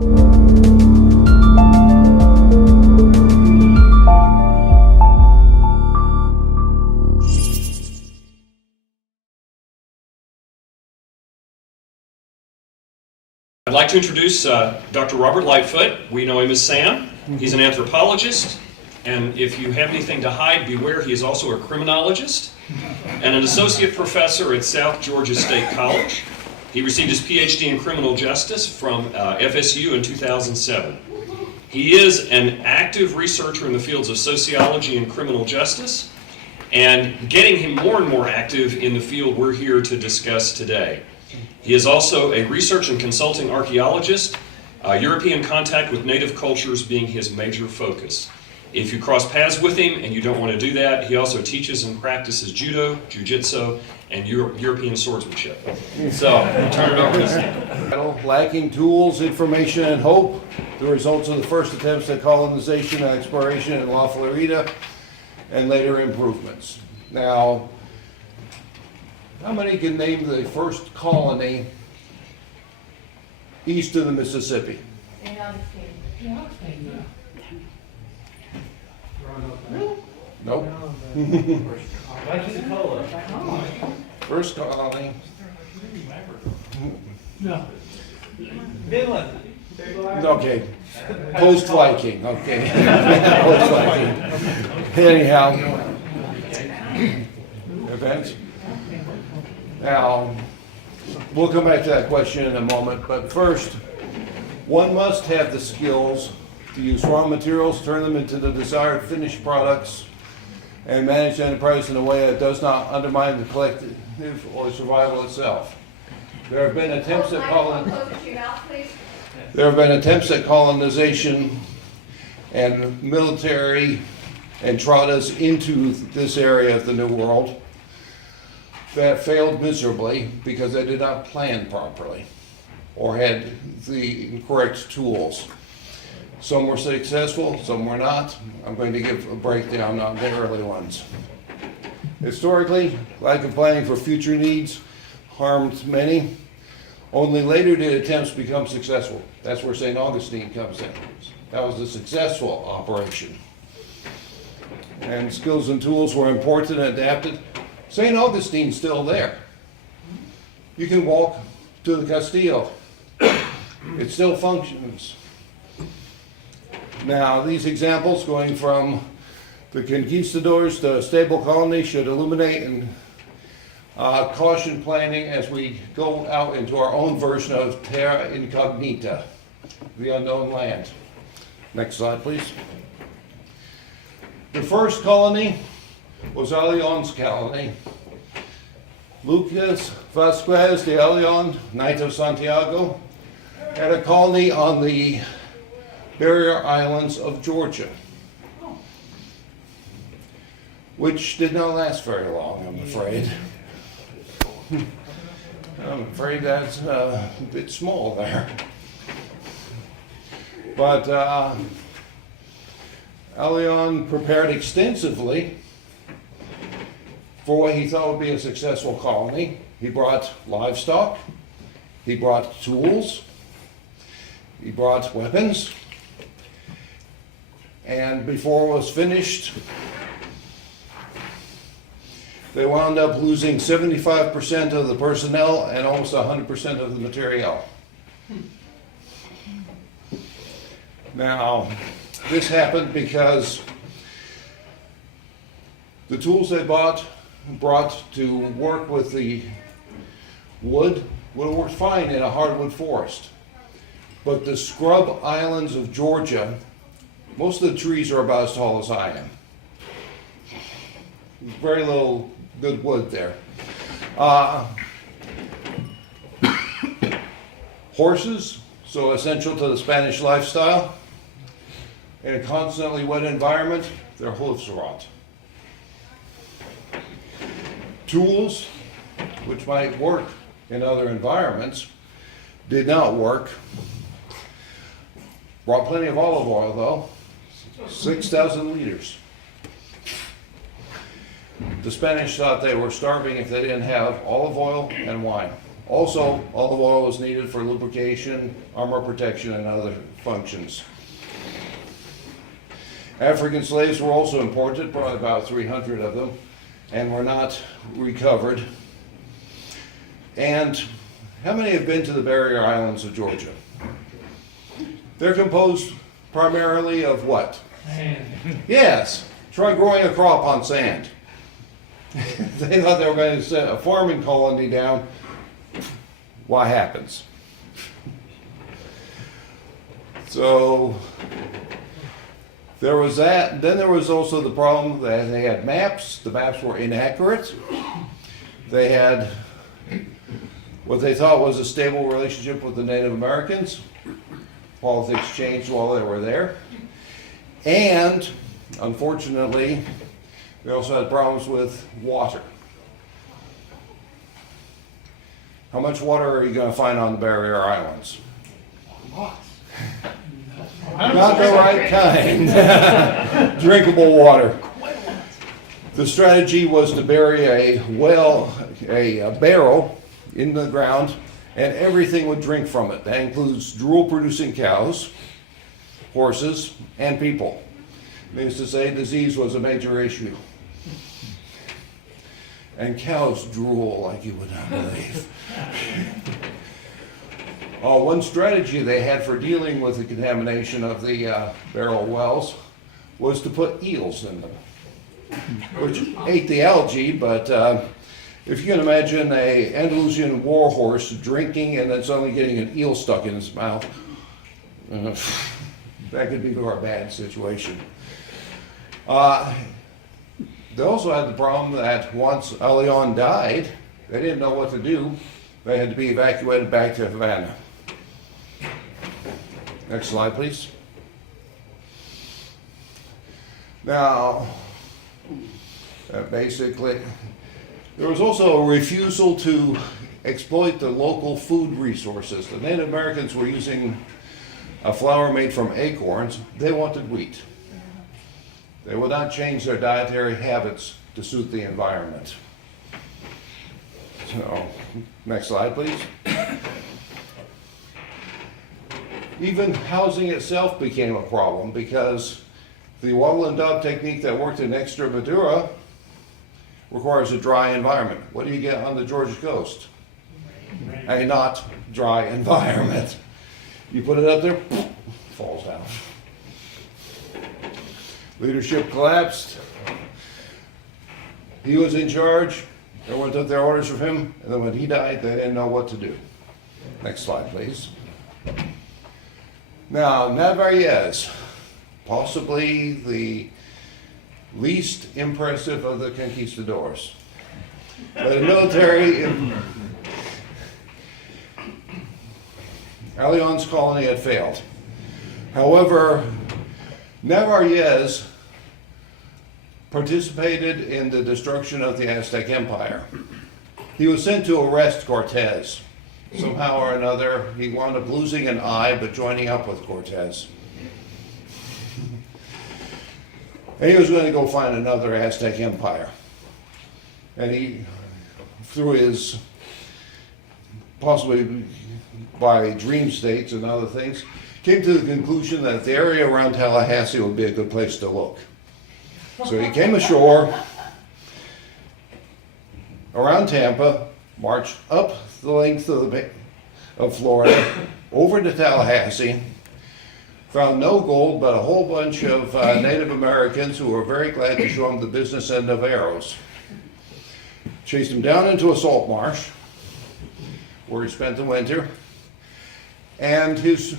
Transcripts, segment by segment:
I'd like to introduce Dr. Robert Lightfoot. We know him as Sam. He's an anthropologist, and if you have anything to hide, beware, he is also a criminologist and an associate professor at South Georgia State College. He received his PhD in criminal justice from FSU in 2007. He is an active researcher in the fields of sociology and criminal justice, and getting him more and more active in the field we're here to discuss today. He is also a research and consulting archaeologist, European contact with native cultures being his major focus. If you cross paths with him and you don't want to do that, he also teaches and practices judo, jiu-jitsu, and European swordsmanship. So, I'll turn it over to Sam. Lacking tools, information, and hope, the results of the first attempts at colonization and exploration in La Florida, and later improvements. Now, how many can name the first colony east of the Mississippi? Nope. First colony. No. Okay. Post-Viking. Okay. Post-Viking. Anyhow. Events. Now, we'll come back to that question in a moment, but first, one must have the skills to use raw materials, turn them into the desired finished products, and manage the enterprise in a way that does not undermine the collective or survival itself. There have been attempts at colonization and military entradas into this area of the New World that failed miserably because they did not plan properly or had the correct tools. Some were successful, some were not. I'm going to give a breakdown on the early ones. Historically, lack of planning for future needs harmed many. Only later did attempts become successful. That's where St. Augustine comes in. That was a successful operation. And skills and tools were imported and adapted. St. Augustine's still there. You can walk to the Castillo. It still functions. Now, these examples going from the conquistadors to a stable colony should illuminate and caution planning as we go out into our own version of terra incognita, the unknown land. Next slide, please. The first colony was ALLYON's colony. Lucas Vasquez de ALLYON, Knight of Santiago, had a colony on the barrier islands of Georgia, which did not last very long, I'm afraid. I'm afraid that's a bit small there. But ALLYON prepared extensively for what he thought would be a successful colony. He brought livestock, he brought tools, he brought weapons, and before it was finished, they wound up losing 75% of the personnel and almost 100% of the material. Now, this happened because the tools they brought to work with the wood would have worked fine in a hardwood forest. But the scrub islands of Georgia, most of the trees are about as tall as I am. Very little good wood there. Horses, so essential to the Spanish lifestyle. In a constantly wet environment, their hoofs rot. Tools, which might work in other environments, did not work. Brought plenty of olive oil though, 6,000 liters. The Spanish thought they were starving if they didn't have olive oil and wine. Also, olive oil was needed for lubrication, armor protection, and other functions. African slaves were also imported, probably about 300 of them, and were not recovered. And how many have been to the barrier islands of Georgia? They're composed primarily of what? Sand. Yes, try growing a crop on sand. They thought they were going to set a farming colony down. What happens? So there was that. Then there was also the problem that they had maps. The maps were inaccurate. They had what they thought was a stable relationship with the Native Americans. Politics changed while they were there. And unfortunately, they also had problems with water. How much water are you going to find on the barrier islands? Lots. Not the right kind. Drinkable water. The strategy was to bury a barrel in the ground, and everything would drink from it. That includes drool-producing cows, horses, and people. Needless to say, disease was a major issue. And cows drool like you would not believe. One strategy they had for dealing with the contamination of the barrel wells was to put eels in them, which ate the algae, but if you can imagine a Andalusian war horse drinking and then suddenly getting an eel stuck in his mouth, that could be a very bad situation. They also had the problem that once ALLYON died, they didn't know what to do. They had to be evacuated back to Havana. Next slide, please. Now, basically, there was also a refusal to exploit the local food resources. The Native Americans were using a flour made from acorns. They wanted wheat. They would not change their dietary habits to suit the environment. So, next slide, please. Even housing itself became a problem because the wattle and daub technique that worked in Extremadura requires a dry environment. What do you get on the Georgia coast? A not dry environment. You put it up there, falls down. Leadership collapsed. He was in charge. Everyone took their orders from him, and then when he died, they didn't know what to do. Next slide, please. Now, NARVAEZ, possibly the least impressive of the conquistadors. But the military, ALLYON's colony had failed. However, NARVAEZ participated in the destruction of the Aztec Empire. He was sent to arrest Cortez. Somehow or another, he wound up losing an eye, but joining up with Cortez. And he was going to go find another Aztec empire. And he, through his, possibly by dream states and other things, came to the conclusion that the area around Tallahassee would be a good place to look. So he came ashore around Tampa, marched up the length of Florida, over to Tallahassee, found no gold, but a whole bunch of Native Americans who were very glad to show him the business end of arrows. Chased him down into a salt marsh, where he spent the winter, and his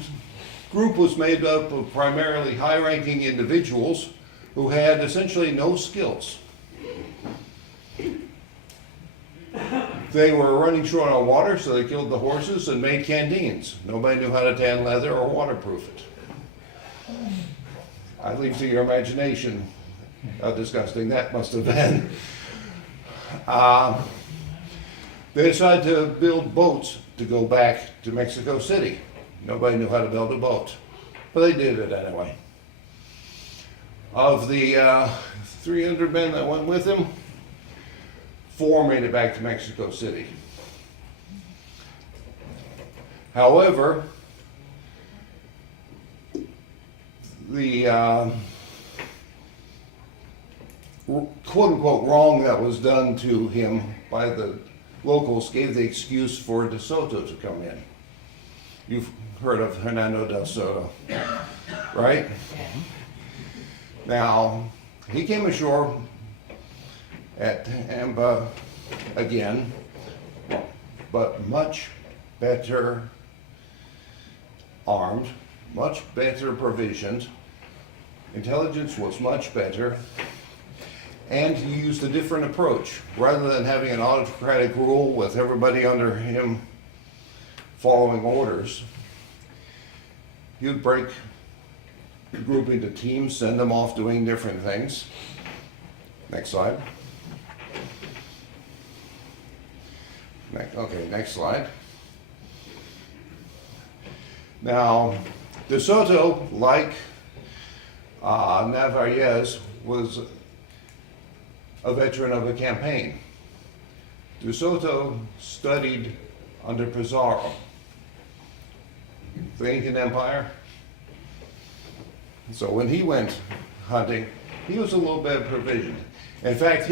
group was made up of primarily high-ranking individuals who had essentially no skills. They were running short on water, so they killed the horses and made canteens. Nobody knew how to tan leather or waterproof it. I leave to your imagination how disgusting that must have been. They decided to build boats to go back to Mexico City. Nobody knew how to build a boat, but they did it anyway. Of the 300 men that went with him, 4 made it back to Mexico City. However, the quote-unquote wrong that was done to him by the locals gave the excuse for De Soto to come in. You've heard of Hernando de Soto, right? Now, he came ashore at Amba again, but much better armed, much better provisioned. Intelligence was much better, and he used a different approach. Rather than having an autocratic rule with everybody under him following orders, he would break the group into teams, send them off doing different things. Next slide. Okay, next slide. Now, De Soto, like Narvaez, was a veteran of a campaign. De Soto studied under Pizarro, the Incan Empire. So when he went hunting, he was a little bit provisioned. In fact,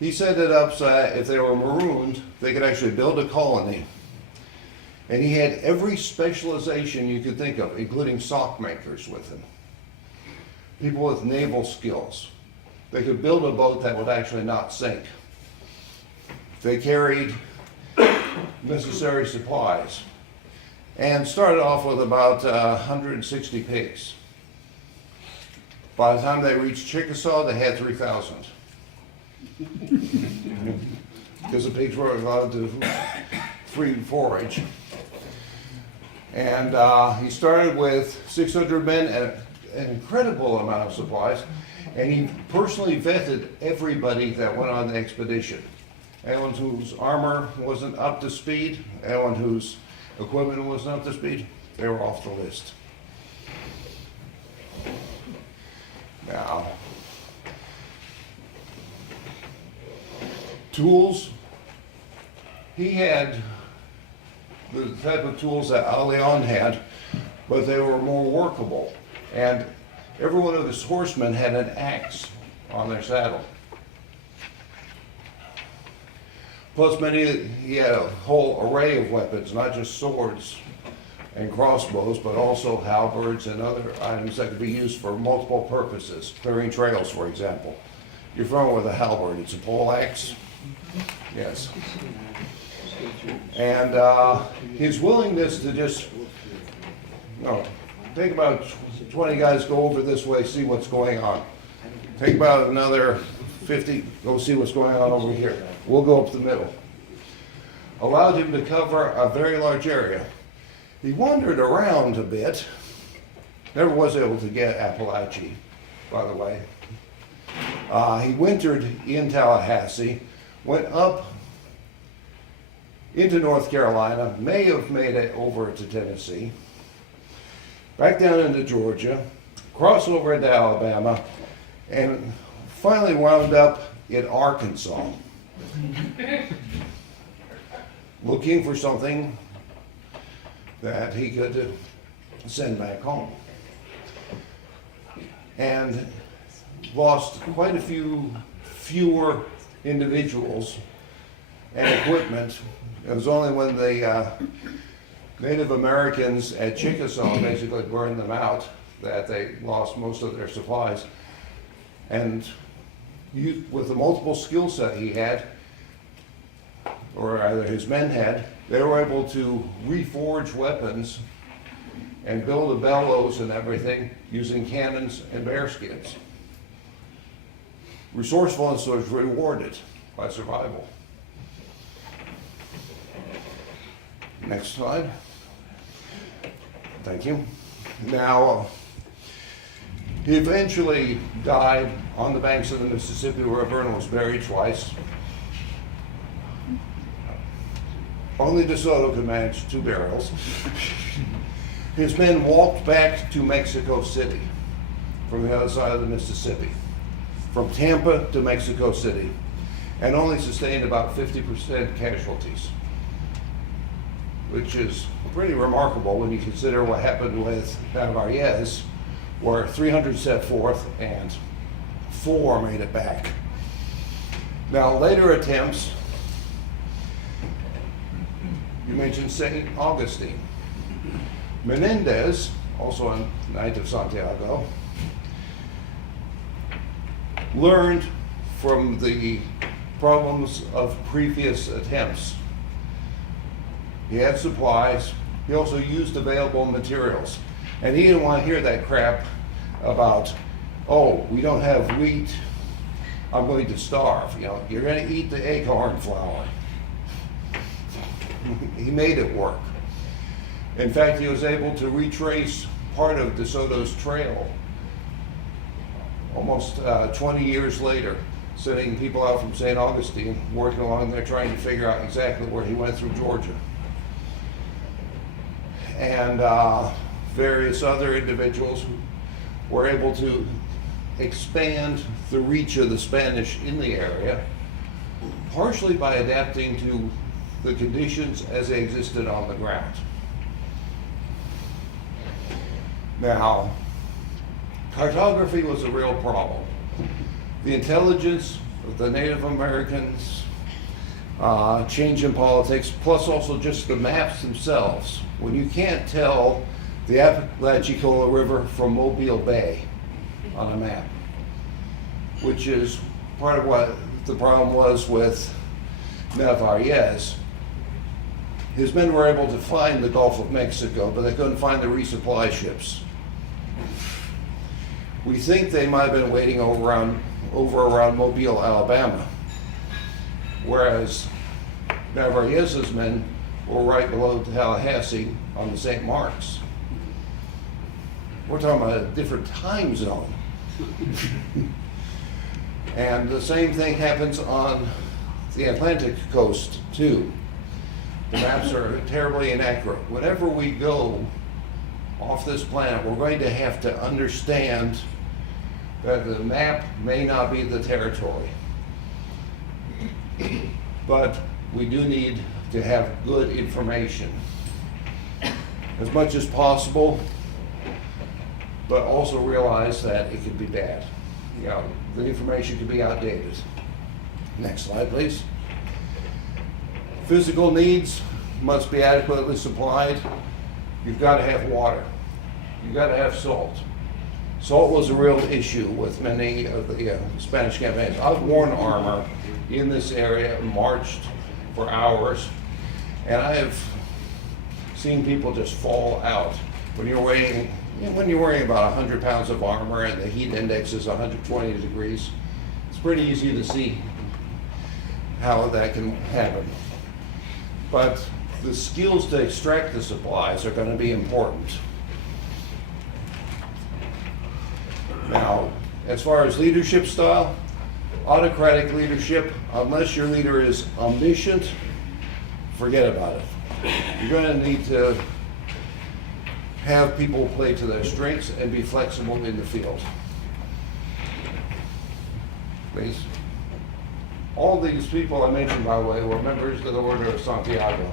he set it up so that if they were marooned, they could actually build a colony. And he had every specialization you could think of, including sock makers with him. People with naval skills. They could build a boat that would actually not sink. They carried necessary supplies and started off with about 160 pigs. By the time they reached Chickasaw, they had 3,000. Because the pigs were allowed to free forage. And he started with 600 men and an incredible amount of supplies. And he personally vetted everybody that went on the expedition. Anyone whose armor wasn't up to speed, anyone whose equipment wasn't up to speed, they were off the list. Now, tools, he had the type of tools that ALLYON had, but they were more workable. And every one of his horsemen had an axe on their saddle. Plus he had a whole array of weapons, not just swords and crossbows, but also halberds and other items that could be used for multiple purposes, clearing trails, for example. You're familiar with a halberd, it's a pole axe? Yes. And his willingness to just, take about 20 guys, go over this way, see what's going on. Take about another 50, go see what's going on over here. We'll go up the middle. Allowed him to cover a very large area. He wandered around a bit. Never was able to get Appalachia, by the way. He wintered in Tallahassee, went up into North Carolina, may have made it over to Tennessee, back down into Georgia, crossed over into Alabama, and finally wound up in Arkansas, looking for something that he could send back home. And lost quite a fewer individuals and equipment. It was only when the Native Americans at Chickasaw basically burned them out that they lost most of their supplies. And with the multiple skill set he had, or either his men had, they were able to reforge weapons and build a bellows and everything using cannons and bear skins. Resourcefulness was rewarded by survival. Next slide. Thank you. Now, he eventually died on the banks of the Mississippi River and was buried twice. Only De Soto could manage 2 burials. His men walked back to Mexico City from the other side of the Mississippi, from Tampa to Mexico City, and only sustained about 50% casualties. which is pretty remarkable when you consider what happened with NARVAEZ, where 300 set forth and 4 made it back. Now, later attempts, you mentioned St. Augustine. Menendez, also a Knight of Santiago, learned from the problems of previous attempts. He had supplies. He also used available materials. And he didn't want to hear that crap about, oh, we don't have wheat, I'm going to starve. You know, you're going to eat the acorn flour. He made it work. In fact, he was able to retrace part of DeSoto's trail almost 20 years later, sending people out from St. Augustine, working along there trying to figure out exactly where he went through Georgia. And various other individuals were able to expand the reach of the Spanish in the area, partially by adapting to the conditions as they existed on the ground. Now, cartography was a real problem. The intelligence of the Native Americans, change in politics, plus also just the maps themselves. When you can't tell the Apalachicola River from Mobile Bay on a map, which is part of what the problem was with NARVAEZ. His men were able to find the Gulf of Mexico, but they couldn't find the resupply ships. We think they might have been waiting over around Mobile, Alabama, whereas NARVAEZ's men were right below Tallahassee on the St. Marks. We're talking about a different time zone. And the same thing happens on the Atlantic coast too. The maps are terribly inaccurate. Whenever we go off this planet, we're going to have to understand that the map may not be the territory. But we do need to have good information as much as possible, but also realize that it could be bad. You know, the information could be outdated. Next slide, please. Physical needs must be adequately supplied. You've got to have water. You've got to have salt. Salt was a real issue with many of the Spanish campaigns. I've worn armor in this area, marched for hours, and I have seen people just fall out. When you're wearing about 100 pounds of armor and the heat index is 120 degrees, it's pretty easy to see how that can happen. But the skills to extract the supplies are going to be important. Now, as far as leadership style, autocratic leadership, unless your leader is omniscient, forget about it. You're going to need to have people play to their strengths and be flexible in the field. Please. All these people I mentioned, by the way, were members of the Order of Santiago,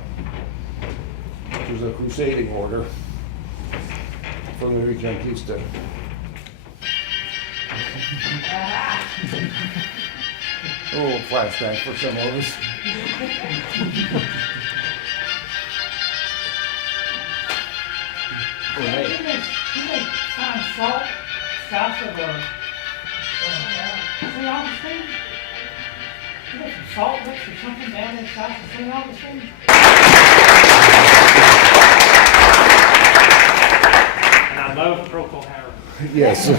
which was a crusading order from the Reconquista. A little flashback for some of us. Didn't they find salt south of St. Augustine? You got some salt licks or something down there south of St. Augustine? And I love Procol Harum. Yes.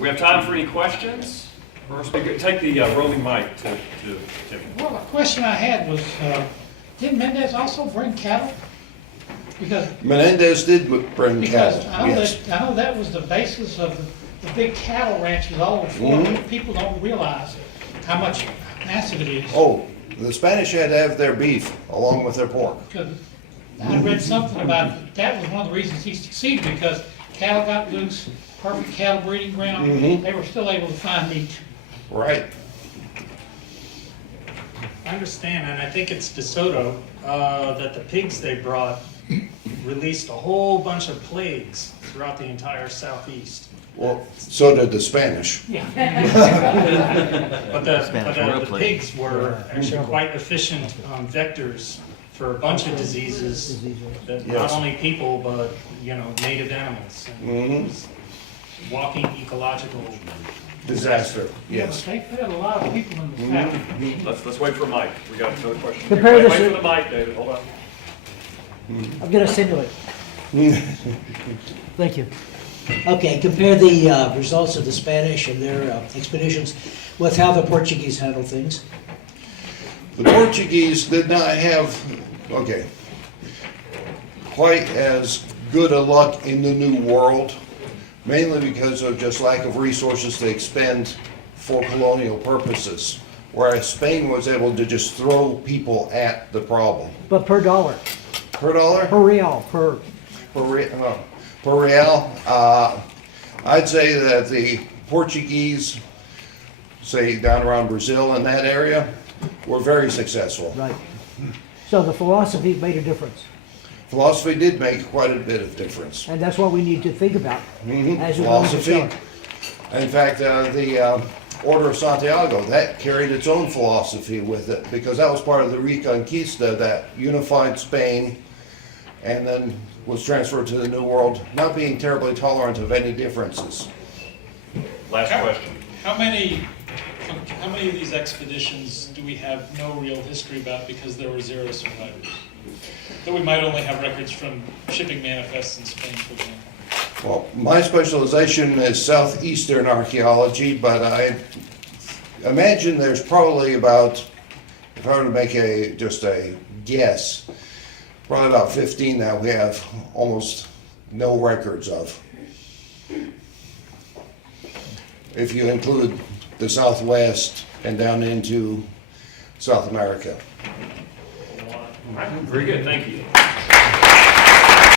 We have time for any questions? First, take the roaming mic to Timmy. Well, the question I had was, did Mendez also bring cattle? Because Menendez did bring cattle, I yes. know that was the basis of the big cattle ranches all over Florida. People don't realize how much massive it is. Oh, the Spanish had to have their beef along with their pork. Because I read something about that was one of the reasons he succeeded, because cattle got loose, perfect cattle breeding ground. They were still able to find meat. Right. I understand, and I think it's DeSoto that the pigs they brought released a whole bunch of plagues throughout the entire southeast. Well, so did the Spanish. Yeah. But the pigs were actually quite efficient vectors for a bunch of diseases that not Yes. only people, but, native animals. And it was walking ecological Disaster, Yeah, yes. but they fed a lot of people in the south. Let's wait for Mike. We got another question. Compare Wait this wait to- for the mic, David, hold on. I'm gonna simulate. Thank you. Okay, compare the results of the Spanish and their expeditions with how the Portuguese handled things. The Portuguese did not have, quite as good a luck in the New World, mainly because of just lack of resources to expend for colonial purposes, whereas Spain was able to just throw people at the problem. But per dollar, Per dollar? per real, per, Per real, I'd say that the Portuguese, say down around Brazil and that area, were very successful. right. So the philosophy made a difference. Philosophy did make quite a bit of difference. And that's what we need to think about as we go into Philosophy. sailing. In fact, the Order of Santiago, that carried its own philosophy with it, because that was part of the Reconquista that unified Spain and then was transferred to the New World, not being terribly tolerant of any differences. Last question. How many of these expeditions do we have no real history about because there were zero survivors? That we might only have records from shipping manifests in Spain, for example. Well, my specialization is southeastern archaeology, but I imagine there's probably about, if I were to make just a guess, probably about 15 that we have almost no records of. If you include the Southwest and down into South America. All right, very good, thank you.